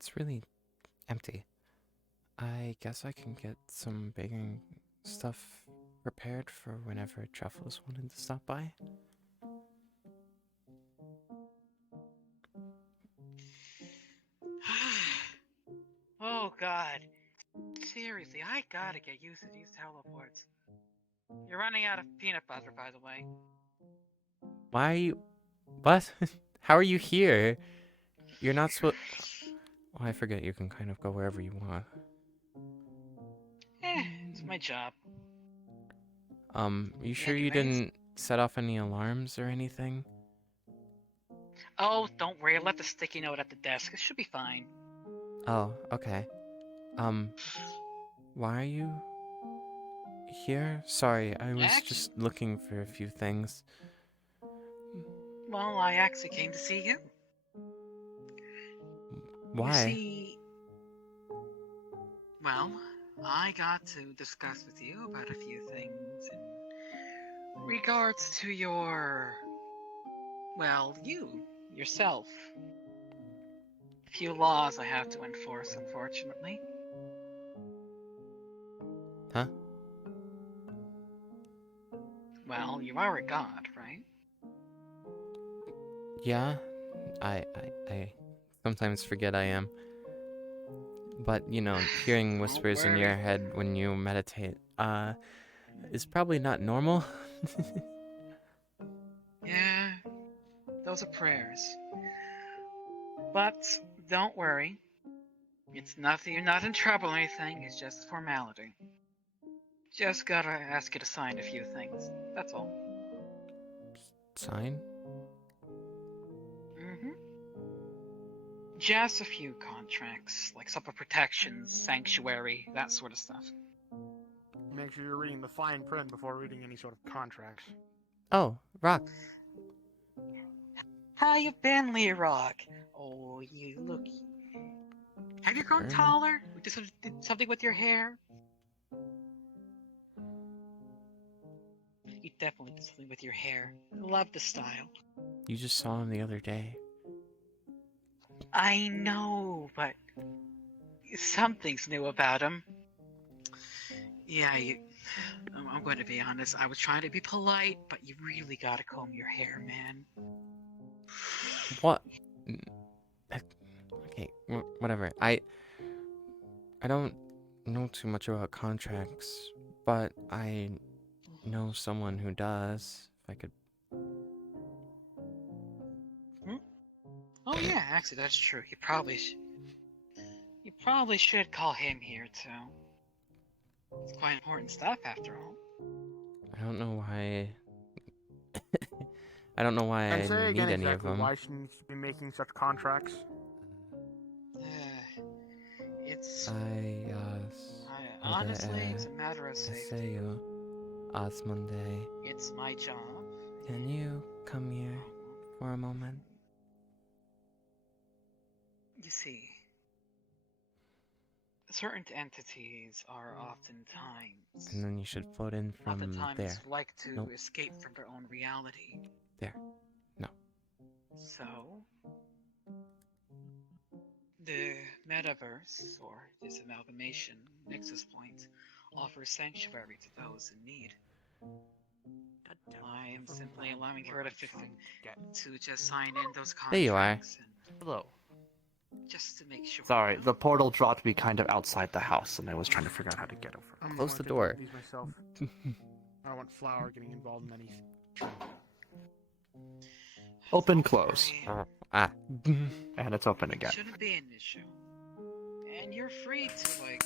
it's really empty. I guess I can get some baking stuff prepared for whenever Truffles wanted to stop by. Oh god. Seriously, I gotta get used to these teleports. You're running out of peanut butter, by the way. Why are you... What? How are you here? You're not supposed... Oh, I forget you can kind of go wherever you want. It's my job. You sure you Anyways. didn't set off any alarms or anything? Oh, don't worry, I left a sticky note at the desk. It should be fine. Oh, okay. Um, why are you here? Sorry, I was just looking for a few things. Well, I actually came to see you. Why? You see... Well, I got to discuss with you about a few things in regards to your... Well, yourself. A few laws I have to enforce, unfortunately. Huh? Well, you are a god, right? Yeah, I sometimes forget I am. But, you know, hearing whispers in your head when you meditate, is probably not normal. Yeah, those are prayers. But don't worry. It's nothing, you're not in trouble or anything, it's just a formality. Just gotta ask you to sign a few things, that's all. Sign? Mm-hmm. Just a few contracts, like supper protections, sanctuary, that sort of stuff. Make sure you're reading the fine print before reading any sort of contracts. Oh, Rock. How you been, Lerock? Oh, you look... Have you grown taller? Did something with your hair? You definitely did something with your hair. Love the style. You just saw him the other day. I know, but something's new about him. Yeah, I'm going to be honest. I was trying to be polite, but you really gotta comb your hair, man. What? Okay, whatever. I don't know too much about contracts, but I know someone who does. If I could... Oh yeah, actually that's true. You probably should call him here too. It's quite important stuff after all. I don't know why... I don't know why And I say need again any of exactly them. why she needs to be making such contracts. It's... honestly, it's a matter of safety. Osmonde. It's my job. Can you come here for a moment? You see, certain entities are oftentimes... And then you should float in from there. like to escape from their own reality. There. No. So, the metaverse, or this amalgamation, Nexus Point, offers sanctuary to those in need. I am simply allowing her to just sign in those contracts. There you are. Hello. Just to make sure. Sorry, the portal dropped me kind of outside the house, and I was trying to figure out how to get over. I'm Close going the to door. look at these myself. I don't want Flower getting involved in anything. Open, close. Ah. And it's open again. Shouldn't be an issue. And you're free to, like...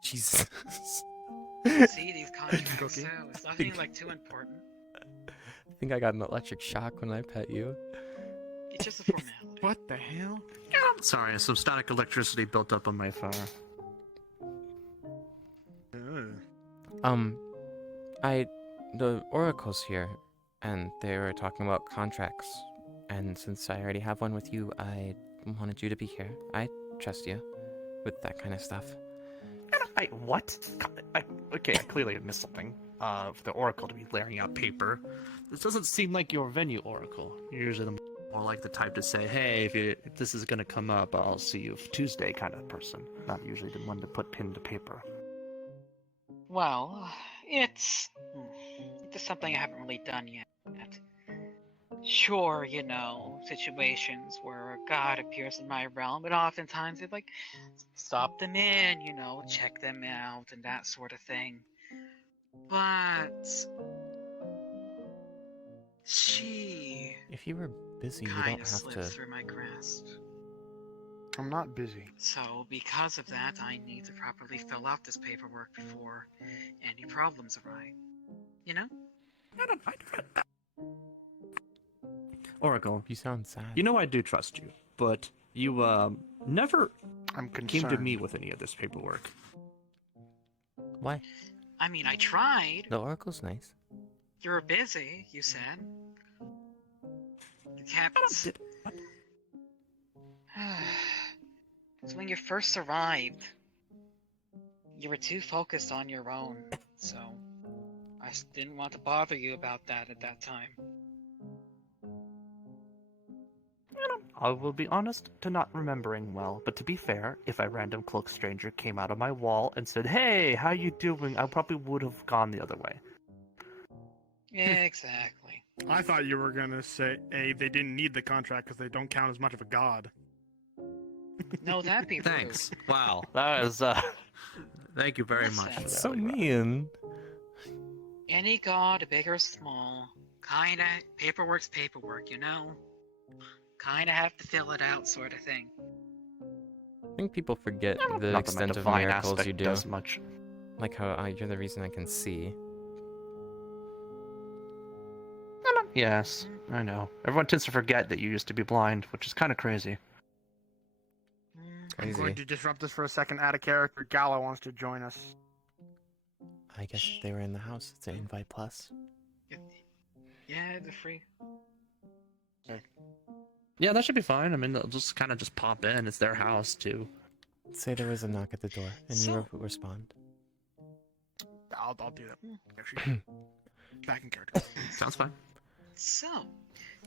Jesus. see these contracts too. It's nothing, like, too important. I think I got an electric shock when I pet you. It's just a formality. What the hell? Sorry, some static electricity built up on my phone. The Oracle's here, and they were talking about contracts. And since I already have one with you, I wanted you to be here. I trust you with that kind of stuff. What? Okay, I clearly missed something. For the Oracle to be laying out paper. This doesn't seem like your venue, Oracle. You're usually the more like the type to say, hey, if this is gonna come up, I'll see you Tuesday kind of person. Not usually the one to put pen to paper. Well, it's just something I haven't really done yet. Sure, situations where a god appears in my realm, but oftentimes it like stop them in, check them out and that sort of thing. But she If you were busy, you kind don't of have slips to. through my grasp. I'm not busy. So because of that, I need to properly fill out this paperwork before any problems arise. You know? Oracle, You sound sad. you know I do trust you, but you never I'm concerned. came to me with any of this paperwork. Why? I mean, I tried. The Oracle's nice. You were busy, you said. You kept... Because when you first arrived, you were too focused on your own, so I didn't want to bother you about that at that time. I will be honest to not remembering well, but to be fair, if a random cloak stranger came out of my wall and said, hey, how you doing, I probably would have gone the other way. Exactly. I thought you were gonna say, they didn't need the contract because they don't count as much of a god. No, that'd be rude. Thanks. Wow. That is, thank you very much. Listen. for That's that, so Leroy. mean. Any god, big or small, kinda paperwork's paperwork, Kinda have to fill it out, sort of thing. I think people forget the Not that my extent of divine miracles aspect you do. does much. Like how you're the reason I can see. Yes, I know. Everyone tends to forget that you used to be blind, which is kind of crazy. I'm Crazy. going to disrupt this for a second. Add a character. Gala wants to join us. I guess if they were in the house, it's an invite plus. Yeah, the free. Yeah, that should be fine. I mean, they'll just kind of just pop in. It's their house, too. Say there was a knock at the door, and you So- respond. I'll do that. Actually, back in character. Sounds fine. So,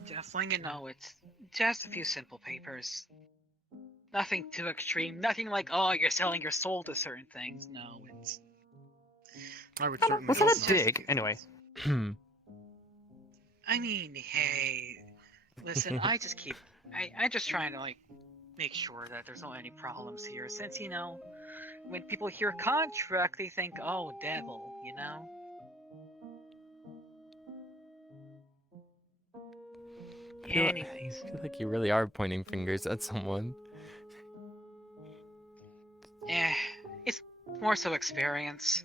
just letting you know, it's just a few simple papers. Nothing too extreme. Nothing like, oh, you're selling your soul to certain things. No, it's... I would certainly. Was that hope a not. dig? Anyway. I mean, hey, listen, I just trying to, make sure that there's not any problems here, since, when people hear contract, they think, oh, devil, Anyways. I feel like you really are pointing fingers at someone. It's more so experience.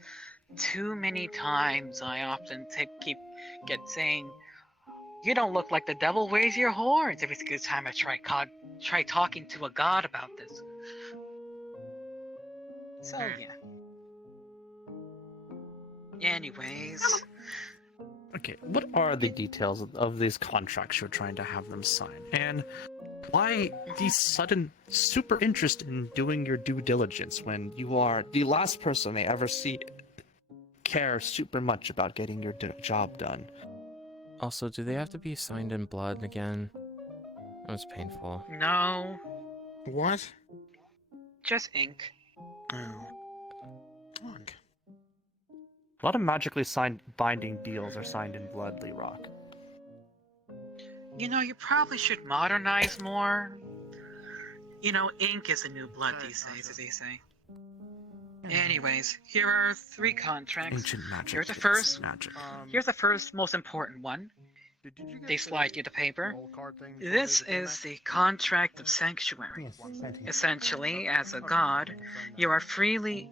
Too many times I often get saying, you don't look like the devil, where's your horns? Every single time I try talking to a god about this. So yeah. Anyways, Okay, what are the details of these contracts you're trying to have them sign? And why the sudden super interest in doing your due diligence when you are the last person they ever see care super much about getting your job done? Also, do they have to be signed in blood again? That was painful. no, What? just ink. Oh. Fuck. A lot of magically signed binding deals are signed in blood, Lee Rock. You probably should modernize more. Ink is the new blood these days, as they say. Anyways, here are 3 contracts. Ancient magic. Here's the is first. magic. Here's the first most important one. Did you get They slide you the paper. old card thing before This they did is that? the contract of sanctuary. Essentially, as a god, you are freely,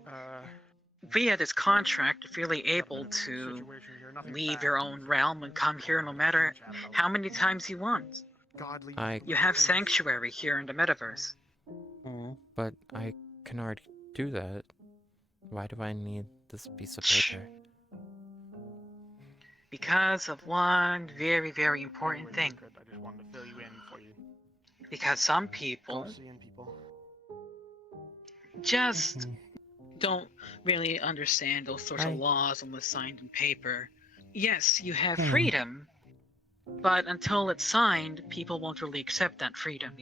via this contract, freely able to Situation here, nothing leave bad. your own realm and come here no matter how many times you want. Godly I- You have sanctuary here in the metaverse. But I can already do that. Why do I need this piece of paper? Because of one very, very important Really thing. good. I just wanted to fill you in for you. Because some people Seeing people. just don't really understand those sorts I- of laws unless signed in paper. Yes, you have Hmm. freedom, But until it's signed, people won't really accept that freedom,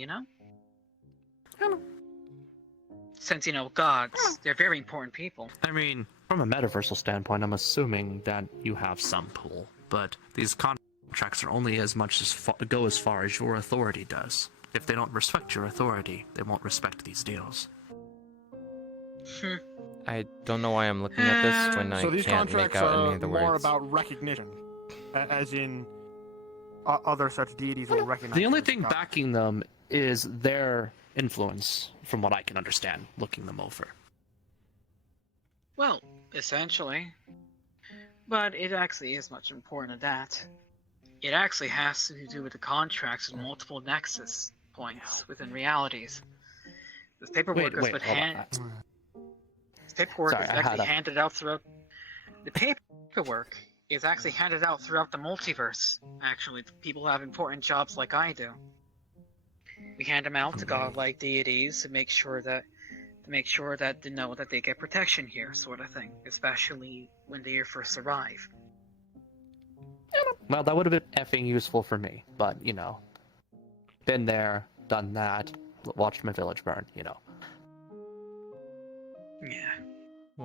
Since, gods, they're very important people. I mean, from a metaversal standpoint, I'm assuming that you have some pull, but these contracts are only as much as go as far as your authority does. If they don't respect your authority, they won't respect these deals. I don't know why I'm looking at this when I So these can't make contracts out any are of the more words. about recognition, as in other such deities will recognize. The only them as thing gods. backing them is their influence, from what I can understand, looking them over. Well, essentially. But it actually is much more important than that. It actually has to do with the contracts and multiple nexus points within realities. This paperwork Wait, is hold on. this paperwork Sorry, is I actually had a- handed out throughout. The paperwork is actually handed out throughout the multiverse. Actually, to people who have important jobs like I do. We hand them out to godlike deities to make sure that they know that they get protection here, sort of thing. Especially when they first arrive. Well, that would have been effing useful for me, but, been there, done that, watched my village burn, Yeah.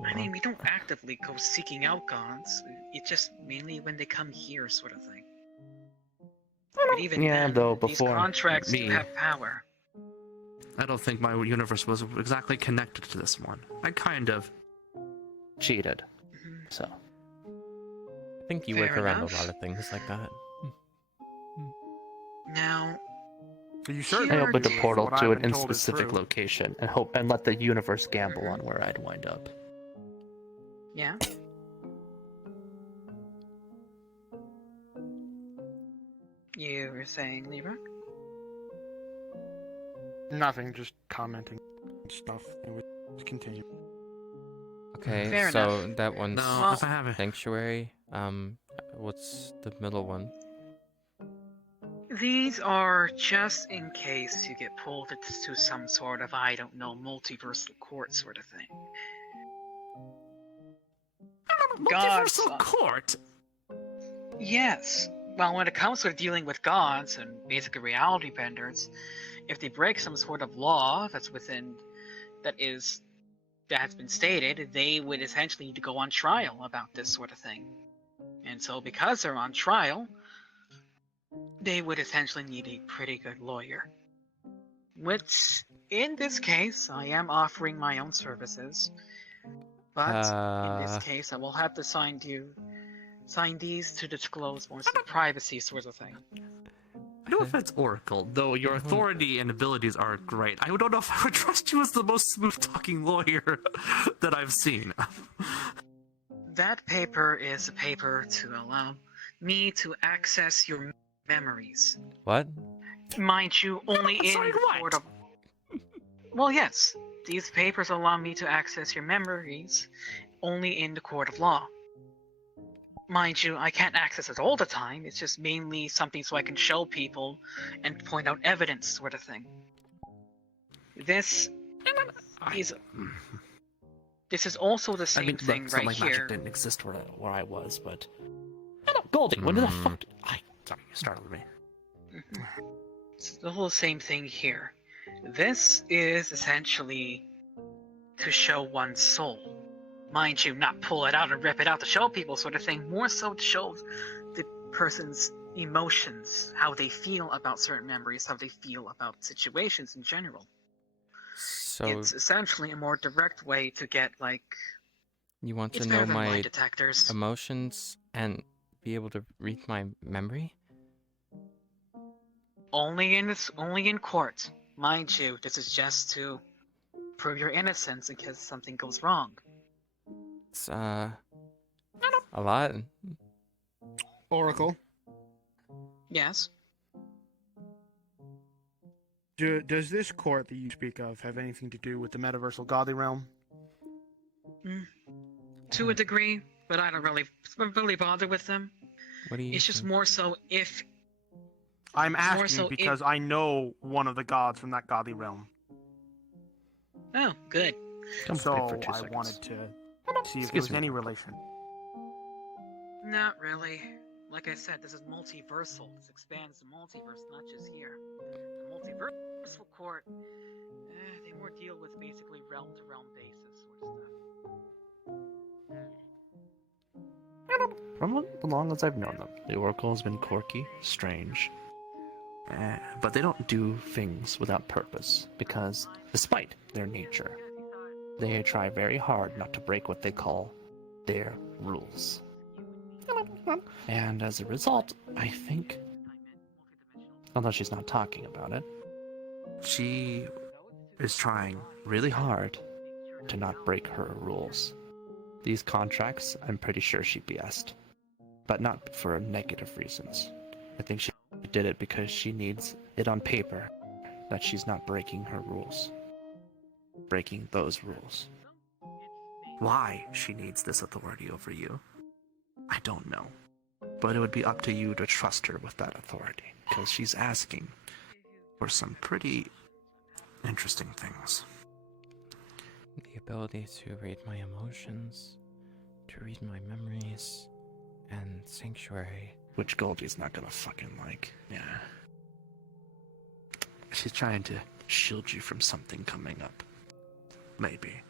I mean, we don't actively go seeking out gods. It's just mainly when they come here, sort of thing. But even Yeah, then, though, these before contracts do me- have power. I don't think my universe was exactly connected to this one. I kind of cheated, Mhm. so. I think you Fair work around enough. a lot of things like that. Now, So you Here certainly I opened a do, portal what to I've an been told is specific true. location and let the universe gamble on where I'd wind up. yeah. You were saying, Libra? Nothing, just commenting stuff. It would continue. Okay, Fair so enough. that one's No, Well- if I have it. sanctuary. What's the middle one? These are just in case you get pulled into some sort of, I don't know, multiversal court sort of thing. Gods. Multiversal court. Yes. Well, when it comes to dealing with gods and basically reality benders, if they break some sort of law that has been stated, they would essentially need to go on trial about this sort of thing. And so because they're on trial, they would essentially need a pretty good lawyer. Which, in this case, I am offering my own services. But in this case, I will have to sign these to disclose more privacy sort of thing. No offense, Oracle, though your authority and abilities are great. I don't know if I would trust you as the most smooth-talking lawyer that I've seen. That paper is a paper to allow me to access your memories. What? Mind you, only in Sorry, what? court of... Well, yes. These papers allow me to access your memories only in the court of law. Mind you, I can't access it all the time. It's just mainly something so I can show people and point out evidence sort of thing. This is also the same thing so right my here. magic didn't exist where I was, but... Goldie, when did the fuck... Sorry, you startled me. It's the whole same thing here. This is essentially to show one's soul. Mind you, not pull it out and rip it out to show people sort of thing, more so to show the person's emotions, how they feel about certain memories, how they feel about situations in general. So It's essentially a more direct way to get, like, you want it's to better know than lie my detectors. emotions and be able to read my memory? Only in court. Mind you, this is just to prove your innocence in case something goes wrong. It's a lot. Oracle, Yes. does this court that you speak of have anything to do with the metaversal godly realm? To a degree, but I don't really bother with them. What do you It's just think? more so if... I'm More asking so because I know one of the gods from that godly realm. Oh, good. Come So play for 2 I seconds. wanted to see if there Excuse was me. any relation. Not really. like I said, this is multiversal. This expands the multiverse, not just here. The multiversal court, they more deal with basically realm-to-realm basis sort of stuff. From as long as I've known them, the Oracle has been quirky, strange, but they don't do things without purpose, because despite their nature, they try very hard not to break what they call their rules. And as a result, I think, although she's not talking about it, she is trying really hard to not break her rules. These contracts, I'm pretty sure she BS'd, but not for negative reasons. I think she did it because she needs it on paper that she's not breaking her rules. Breaking those rules. Why she needs this authority over you, I don't know. But it would be up to you to trust her with that authority, because she's asking for some pretty interesting things. The ability to read my emotions, to read my memories, and Sanctuary. Which Goldie's not gonna fucking like. Yeah. She's trying to shield you from something coming up. Maybe.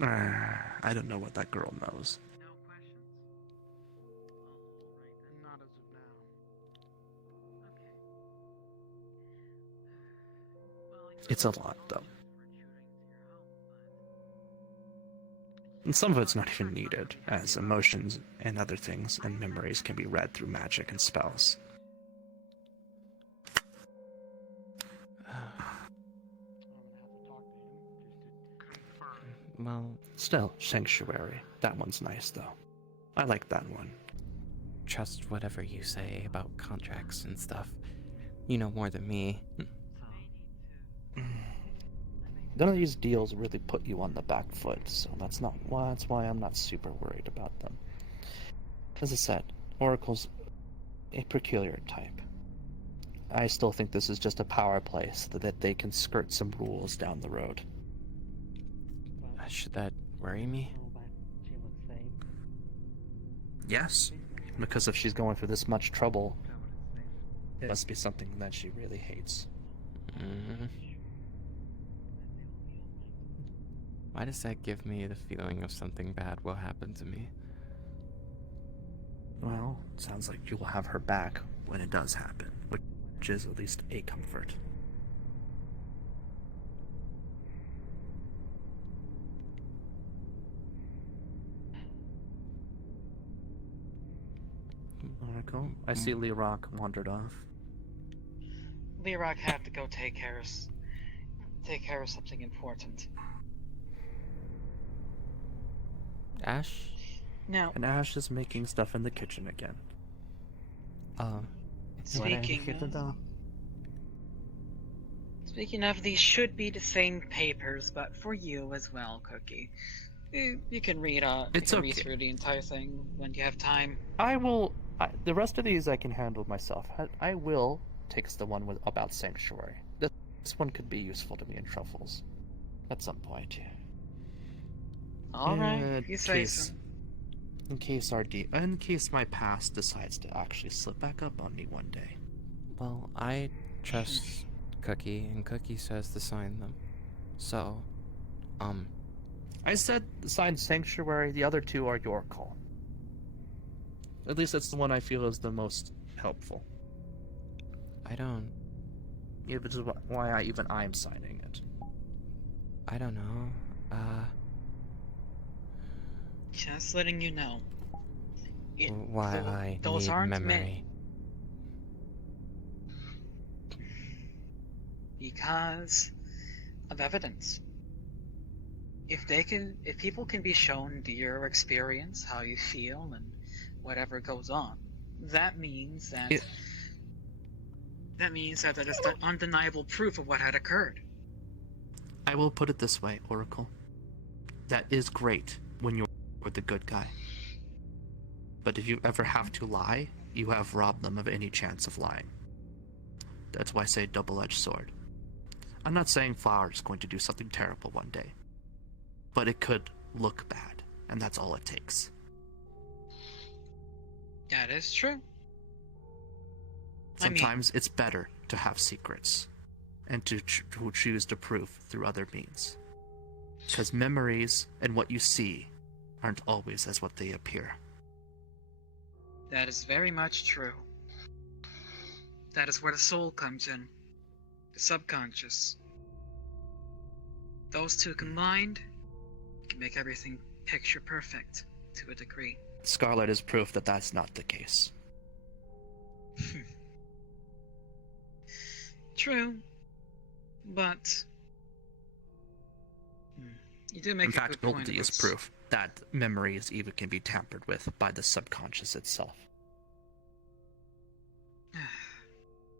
I don't know what that girl knows. No questions? Not as of now. Okay. Well, It's a lot, though. And some of it's not even needed, as emotions and other things and memories can be read through magic and spells. I'm gonna have to talk to him just to confirm. Well, Still, Sanctuary. That one's nice, though. I like that one. trust whatever you say about contracts and stuff. You know more than me. None of these deals really put you on the back foot, so that's why I'm not super worried about them. As I said, Oracle's a peculiar type. I still think this is just a power play so that they can skirt some rules down the road. Should that worry me? Yes, because if she's going through this much trouble, it must be something that she really hates. Why does that give me the feeling of something bad will happen to me? Well, it sounds like you will have her back when it does happen, which is at least a comfort. Oracle, I see Lee Rock wandered off. Lerock had to go take care of something important. Ash? Now, And Ash is making stuff in the kitchen again. speaking of, these should be the same papers, but for you as well, Cookie. You can read It's you can read okay. through the entire thing when you have time. The rest of these I can handle myself. I will take the one about Sanctuary. This one could be useful to me in Truffles. At some point. Alright, you say so. In case my past decides to actually slip back up on me one day. Well, I trust Cookie, and Cookie says to sign them. So, I said sign Sanctuary, the other two are your call. At least that's the one I feel is the most helpful. I don't Which is why I'm signing it. I don't know. Just letting you know. Why I those need aren't memory. Because of evidence. If people can be shown your experience, how you feel, and whatever goes on, that means that that is the undeniable proof of what had occurred. I will put it this way, Oracle. That is great when you're the good guy. But if you ever have to lie, you have robbed them of any chance of lying. That's why I say double-edged sword. I'm not saying Flower is going to do something terrible one day, but it could look bad, and that's all it takes. That is true. Sometimes it's better to have secrets and to choose to prove through other means. Because memories and what you see aren't always as what they appear. That is very much true. That is where the soul comes in. The subconscious. Those two combined can make everything picture perfect to a degree. Scarlet is proof that that's not the case. True, but you do make In a fact, good point. Goldie is proof that memories even can be tampered with by the subconscious itself.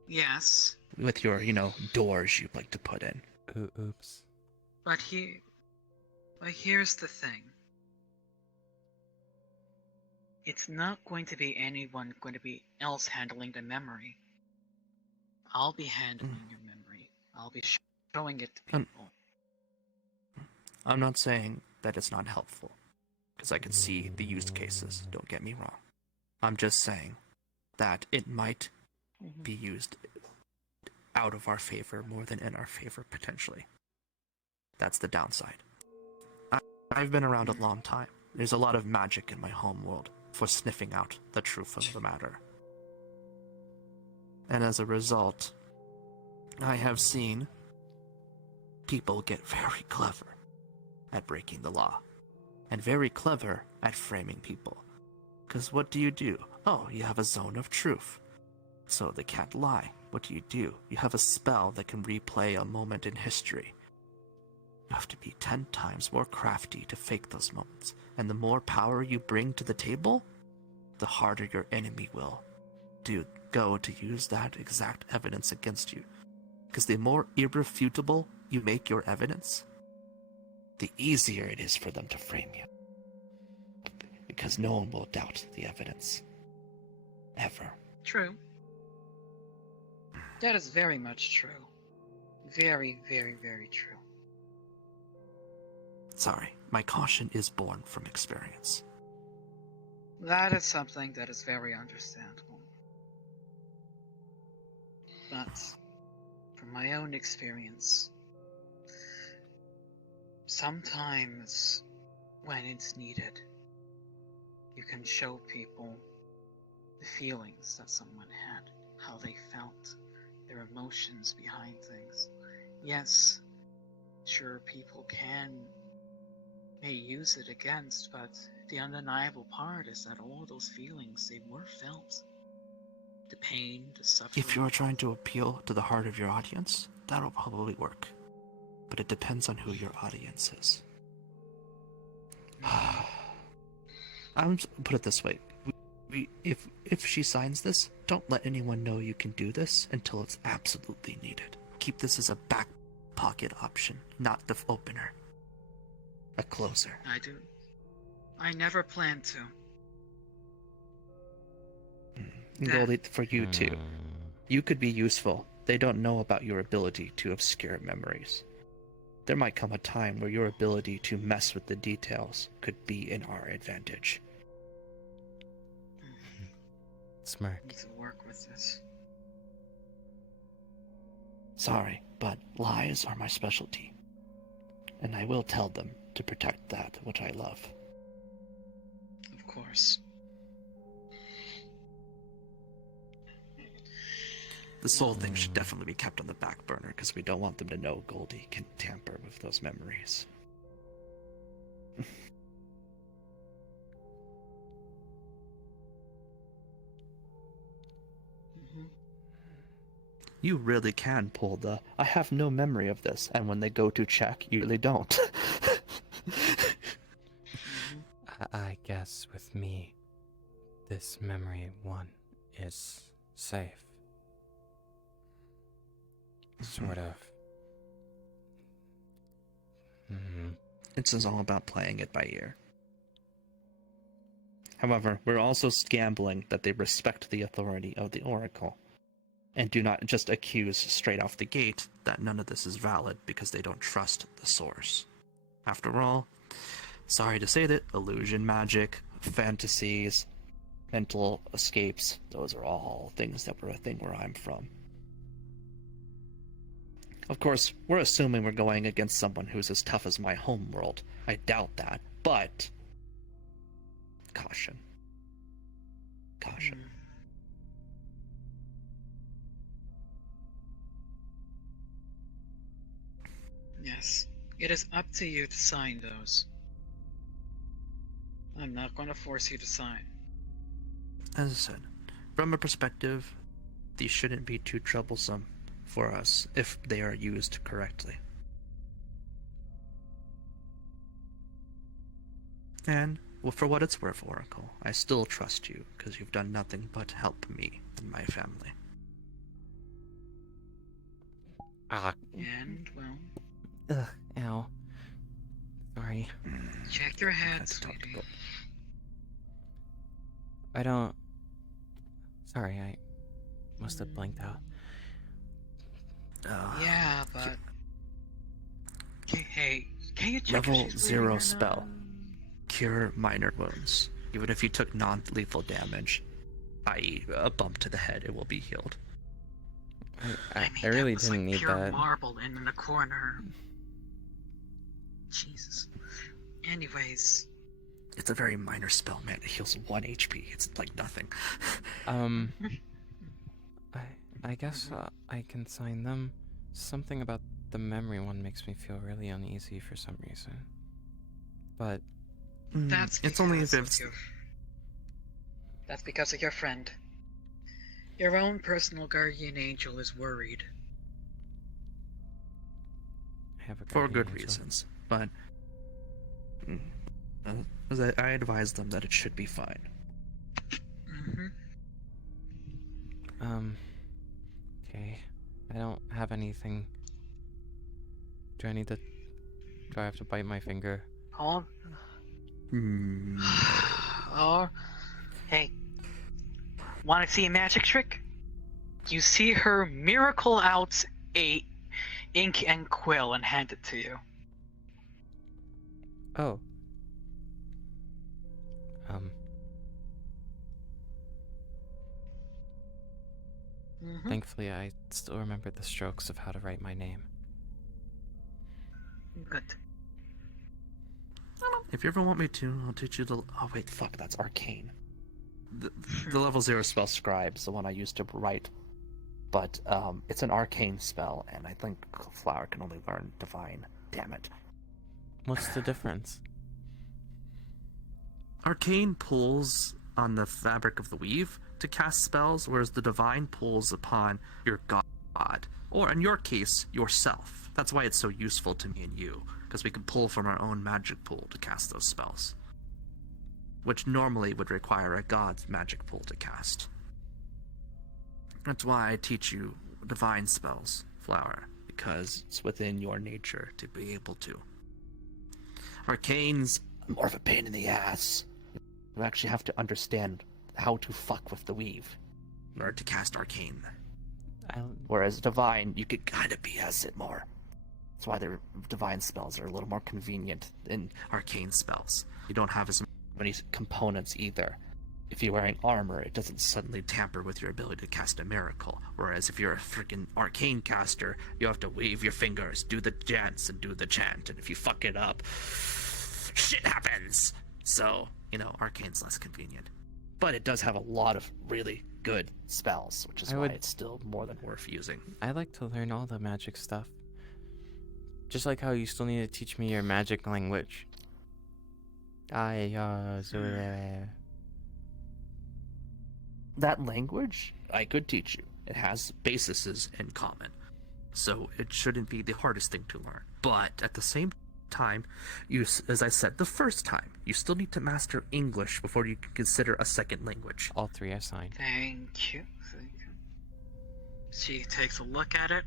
Yes, With your, doors you'd like to put in. Oops. but here's the thing. It's not going to be anyone else handling the memory. I'll be handling your memory. I'll be showing it to people. I'm not saying that it's not helpful, because I can see the use cases, don't get me wrong. I'm just saying that it might be used out of our favor more than in our favor, potentially. That's the downside. I've been around a long time. There's a lot of magic in my home world for sniffing out the truth of the matter. And as a result, I have seen people get very clever at breaking the law, and very clever at framing people. Because what do? Oh, you have a zone of truth. So they can't lie. What do? You have a spell that can replay a moment in history. You have to be 10 times more crafty to fake those moments. And the more power you bring to the table, the harder your enemy will go to use that exact evidence against you. Because the more irrefutable you make your evidence, the easier it is for them to frame you. Because no one will doubt the evidence. Ever. True. That is very much true. Very, very, very true. Sorry, my caution is born from experience. That is something that is very understandable. But, from my own experience, sometimes when it's needed, you can show people the feelings that someone had, how they felt, their emotions behind things. Yes, sure, people may use it against, but the undeniable part is that all those feelings, they were felt. The pain, the suffering. If you're trying to appeal to the heart of your audience, that'll probably work. But it depends on who your audience is. I'm put it this way. If she signs this, don't let anyone know you can do this until it's absolutely needed. Keep this as a back pocket option, not the opener. A closer. I never planned to. Goldie, for you too. You could be useful. They don't know about your ability to obscure memories. There might come a time where your ability to mess with the details could be in our advantage. Smirk. I need to work with this. Sorry, but lies are my specialty. And I will tell them to protect that which I love. Of course. The soul thing should definitely be kept on the back burner, because we don't want them to know Goldie can tamper with those memories. You really can pull the, I have no memory of this, and when they go to check, you really don't. I guess with me, this memory one is safe. Sort of. It's all about playing it by ear. However, we're also gambling that they respect the authority of the Oracle, and do not just accuse straight off the gate that none of this is valid because they don't trust the source. After all, sorry to say that, illusion magic, fantasies, mental escapes, those are all things that were a thing where I'm from. Of course, we're assuming we're going against someone who's as tough as my home world. I doubt that, but caution. Caution. Yes, it is up to you to sign those. I'm not going to force you to sign. As I said, from a perspective, these shouldn't be too troublesome for us if they are used correctly. And, well, for what it's worth, Oracle, I still trust you, because you've done nothing but help me and my family. And, well, Ugh, ow. Sorry. check your head, Had to talk to sweetie. Gold. I don't... Sorry, I must have blanked out. Yeah, but... Hey, can you check if Level she's 0 bleeding or spell. not? Cure minor wounds. Even if you took non-lethal damage, i.e. a bump to the head, it will be healed. I mean, really that was didn't like need pure that. marble in the corner. Jesus. Anyways, It's a very minor spell, man. It heals 1 HP. It's like nothing. I guess I can sign them. Something about the memory one makes me feel really uneasy for some reason. But that's it's only if because it's... of that's because of your friend. Your own personal guardian angel is worried. I have a for guardian good angel. reasons. But as I advised them that it should be fine. Mm-hmm. Okay. I don't have anything. Do I have to bite my finger? Hold. Hmm. Oh, hey. Want to see a magic trick? You see her miracle out a ink and quill and hand it to you. Oh. Mm-hmm. Thankfully I still remember the strokes of how to write my name. Good. If you ever want me to, I'll teach you the... Oh wait, fuck, that's arcane. The level 0 spell Scribe's the one I used to write. But it's an arcane spell, and I think Flower can only learn Divine. Damn it. What's the difference? Arcane pulls on the fabric of the weave to cast spells, whereas the Divine pulls upon your god, or in your case, yourself. That's why it's so useful to me and you, because we can pull from our own magic pool to cast those spells, which normally would require a god's magic pool to cast. That's why I teach you divine spells, Flower, because it's within your nature to be able to. Arcane's more of a pain in the ass. You actually have to understand how to fuck with the weave in order to cast arcane. Whereas divine, you could kind of BS it more. That's why their divine spells are a little more convenient than arcane spells. You don't have as many components either. If you're wearing armor, it doesn't suddenly tamper with your ability to cast a miracle. Whereas if you're a freaking arcane caster, you have to wave your fingers, do the dance, and do the chant. And if you fuck it up, shit happens! So, arcane's less convenient. But it does have a lot of really good spells, which is why it's still more than worth using. I like to learn all the magic stuff. Just like how you still need to teach me your magic language. That language, I could teach you. It has bases in common. So it shouldn't be the hardest thing to learn. But at the same time, as I said the first time, you still need to master English before you can consider a second language. All three are signed. Thank you. She takes a look at it.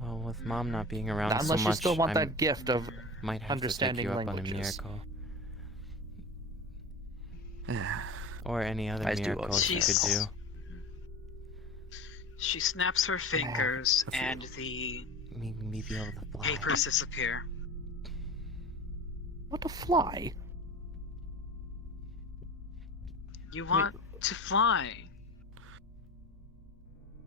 Well, with Mom not being around Not so unless much, you still want I that gift of might have understanding to take you up languages. on a miracle. Or any other I do miracles you could do. She snaps her fingers and the Maybe be able to fly. papers disappear. What a fly! You want to fly.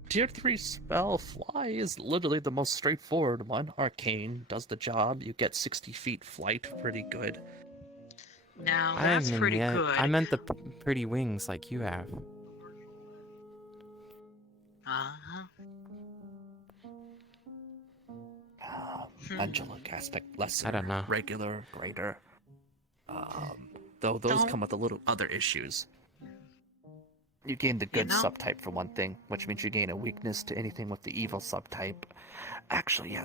Tier 3 spell Fly is literally the most straightforward one. Arcane does the job. You get 60 feet flight, pretty good. Now, I that's mean, pretty yeah, good. I meant the pretty wings like you have. Uh-huh. Angelic aspect, lesser, I don't know. regular, greater. Though those Don't- come with a little other issues. You gain the good know? subtype for one thing, which means you gain a weakness to anything with the evil subtype. Actually, yeah,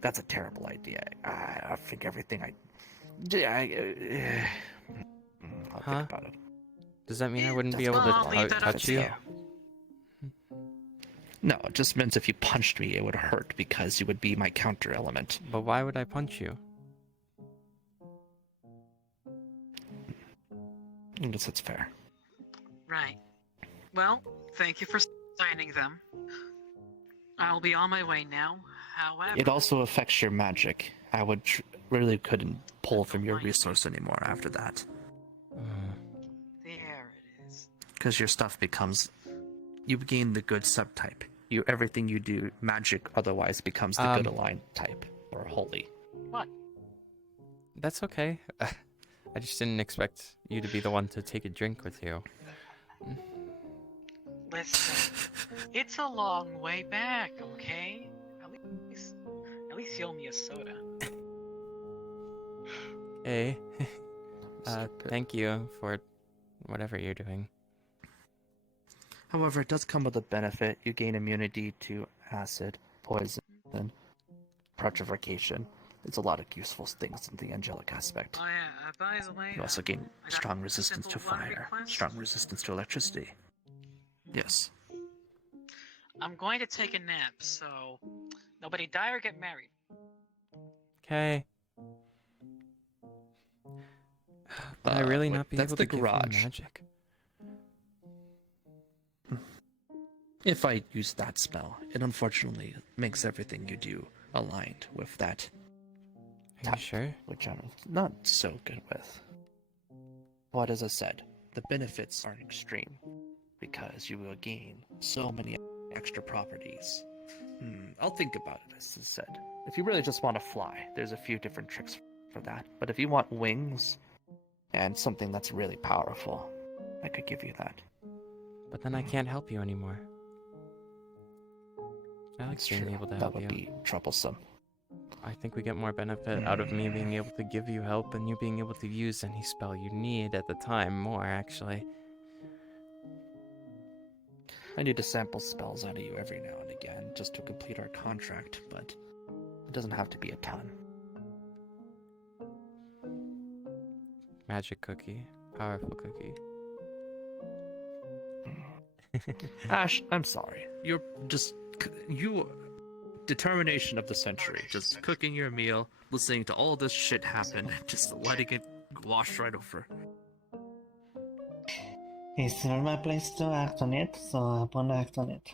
that's a terrible idea. I think everything I'll Huh? think about it. Does that mean I wouldn't be Doesn't able to I'll leave that up touch to you? you. No, it just means if you punched me, it would hurt because you would be my counter element. But why would I punch you? I guess that's fair. Right. Well, thank you for signing them. I'll be on my way now. However, It also affects your magic. I would really couldn't pull from your resource anymore after that, there it is. because your stuff becomes. You gain the good subtype. Everything you do, magic otherwise becomes the good aligned type or holy. What? That's okay. I just didn't expect you to be the one to take a drink with you. Listen, it's a long way back, okay? At least you owe me a soda. Hey. Thank you for whatever you're doing. However, it does come with a benefit. You gain immunity to acid, poison, petrification. It's a lot of useful things in the angelic aspect. Oh yeah, by the way, You also gain I got strong a resistance to simple one fire, request. strong resistance to electricity. Yes. I'm going to take a nap, so nobody die or get married. Okay. Would I really wait, not be that's able the to give garage. you magic? If I use that spell, it unfortunately makes everything you do aligned with that, Are you type. sure? Which I'm not so good with. But as I said, the benefits are extreme, because you will gain so many extra properties. I'll think about it, as I said. If you really just want to fly, there's a few different tricks for that. But if you want wings, and something that's really powerful, I could give you that. But then I can't help you anymore. I like It's being true. able to That help would you. be troublesome. I think we get more benefit out of me being able to give you help and you being able to use any spell you need at the time more, actually. I need to sample spells out of you every now and again, just to complete our contract, but it doesn't have to be a ton. Magic cookie. Powerful cookie. Ash, I'm sorry. You're just determination of the century. Just cooking your meal, listening to all this shit happen, and just letting it wash right over. It's not my place to act on it, so I won't act on it.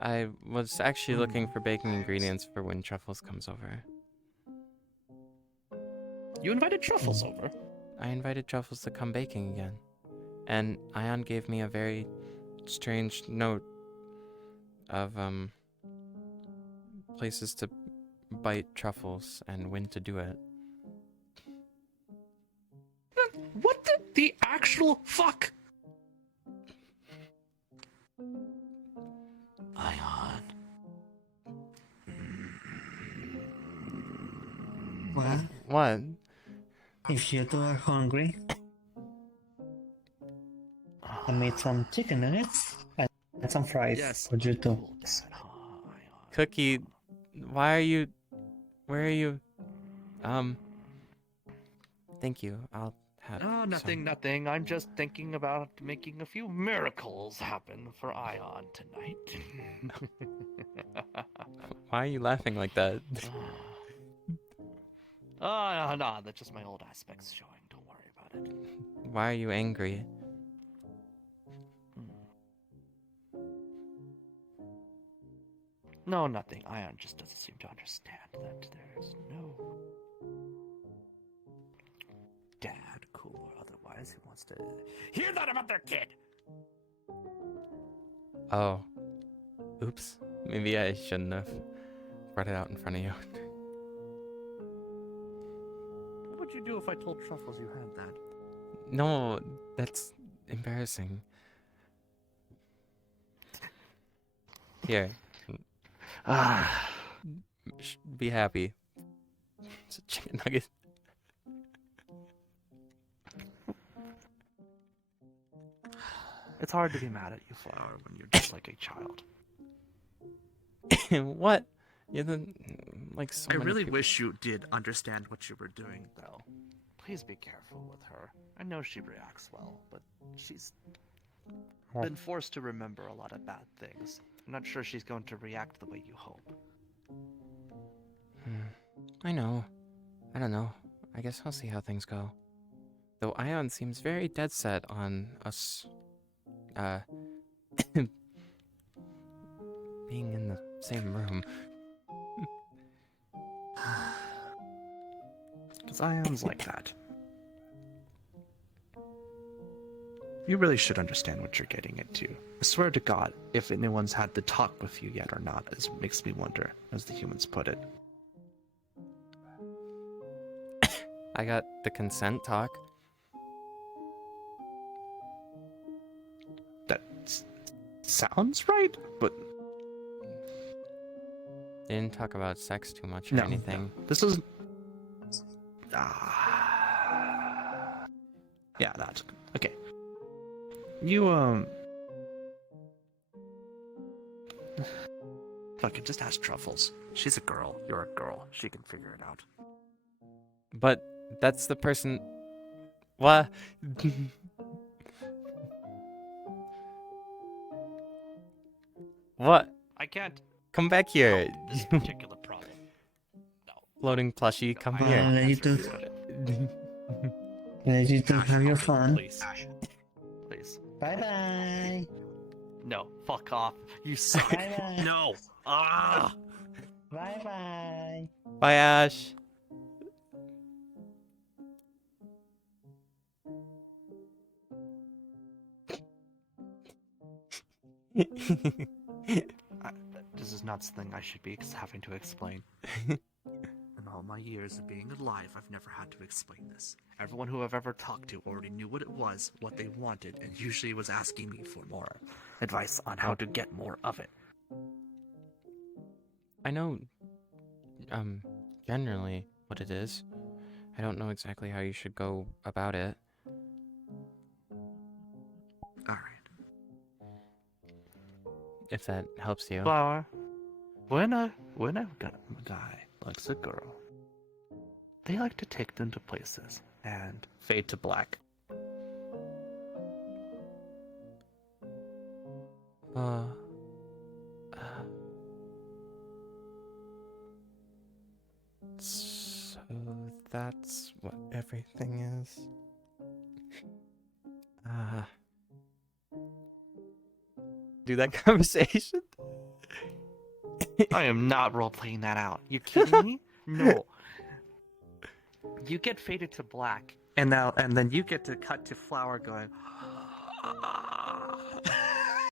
I was actually looking for baking ingredients for when Truffles comes over. You invited Truffles over. I invited Truffles to come baking again. And Ion gave me a very strange note of, places to bite Truffles and when to do it. What the actual fuck? Ion. Well, What? if you two are hungry, I made some chicken nuggets and some fries Yes. for you two. Cookie, why are you... Where are you? Thank you. I'll have Oh, nothing, some. nothing. I'm just thinking about making a few miracles happen for Ion tonight. Why are you laughing like that? Oh, no, that's just my old aspects showing. Don't worry about it. Why are you angry? No, nothing. Ion just doesn't seem to understand that there's no dad cool or otherwise who wants to hear that about their kid. Oh. Oops. Maybe I shouldn't have brought it out in front of you. What would you do if I told Truffles you had that? No, that's embarrassing. Here, Ah, be happy. It's a chicken nugget. it's hard to be mad at you, Flower, when you're just like a child. What? You're the like so I many really people- wish you did understand what you were doing, though. Please be careful with her. I know she reacts well, but she's been forced to remember a lot of bad things. I'm not sure she's going to react the way you hope. I know. I don't know. I guess I'll see how things go. Though Ion seems very dead set on us, being in the same room. Because Ion's like that. You really should understand what you're getting into. I swear to God, if anyone's had the talk with you yet or not, it makes me wonder, as the humans put it. I got the consent talk. That sounds right, but They didn't talk about sex too much or no. anything. No. This is... Yeah, that's... Okay. You, Fuck it, just ask Truffles. She's a girl. You're a girl. She can figure it out. But that's the person. What? What? I can't... Come back here. This particular problem. No. Floating plushie, come I here. Yeah. can't you do. put it. Ready to have your fun. Please. Please. Bye bye. No, fuck off. You suck. Bye bye. No. Ah. Bye bye. Bye, Ash. This is not something I should be having to explain. In all my years of being alive, I've never had to explain this. Everyone who I've ever talked to already knew what it was, what they wanted, and usually was asking me for more advice on how to get more of it. I know, generally what it is. I don't know exactly how you should go about it. Alright. If that helps you. Flower, when a guy likes a girl, they like to take them to places and fade to black. So that's what everything is. Do that conversation? I am not role-playing that out. You kidding me? No. You get faded to black, and then you get to cut to Flower going.